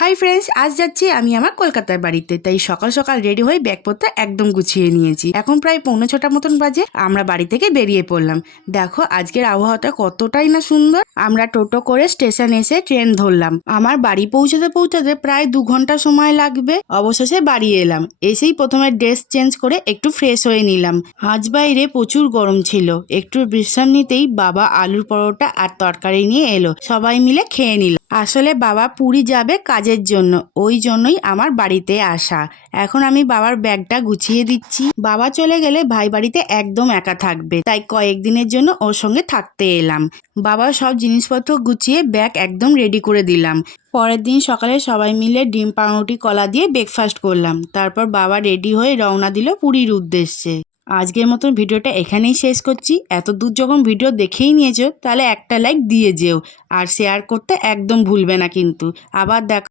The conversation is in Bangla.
হাই ফ্রেন্ডস, আজ যাচ্ছি আমি আমার কলকাতার বাড়িতে। তাই সকাল সকাল রেডি হয়ে ব্যাগপত্র একদম গুছিয়ে নিয়েছি। এখন প্রায় 6:45 মতন বাজে। আমরা বাড়ি থেকে বেরিয়ে পড়লাম। দেখো আজকের আবহাওয়াটা কতটাই না সুন্দর। আমরা টোটো করে স্টেশন এসে ট্রেন ধরলাম। আমার বাড়ি পৌঁছাতে পৌঁছাতে প্রায় 2 ঘন্টা সময় লাগবে। অবশেষে বাড়ি এলাম। এসেই প্রথমে ড্রেস চেঞ্জ করে একটু ফ্রেশ হয়ে নিলাম। আজ বাইরে প্রচুর গরম ছিল। একটু বিশ্রাম নিতেই বাবা আলুর পরোটা আর তরকারি নিয়ে এলো। সবাই মিলে খেয়ে নিলাম। আসলে বাবা পুরী যাবে কাজের জন্য, ওই জন্যই আমার বাড়িতে আসা। এখন আমি বাবার ব্যাগটা গুছিয়ে দিচ্ছি। বাবা চলে গেলে ভাই বাড়িতে একদম একা থাকবে, তাই কয়েকদিনের জন্য ওর সঙ্গে থাকতে এলাম। বাবার সব জিনিসপত্র গুছিয়ে ব্যাগ একদম রেডি করে দিলাম। পরের দিন সকালে সবাই মিলে ডিম পাউরুটি কলা দিয়ে ব্রেকফাস্ট করলাম। তারপর বাবা রেডি হয়ে রওনা দিল পুরীর উদ্দেশ্যে। আজকের মতন ভিডিওটা এখানেই শেষ করছি। এত দূর যখন ভিডিও দেখেই নিয়েছো, তাহলে একটা লাইক দিয়ে যেও আর শেয়ার করতে একদম ভুলবে না কিন্তু। আবার দেখা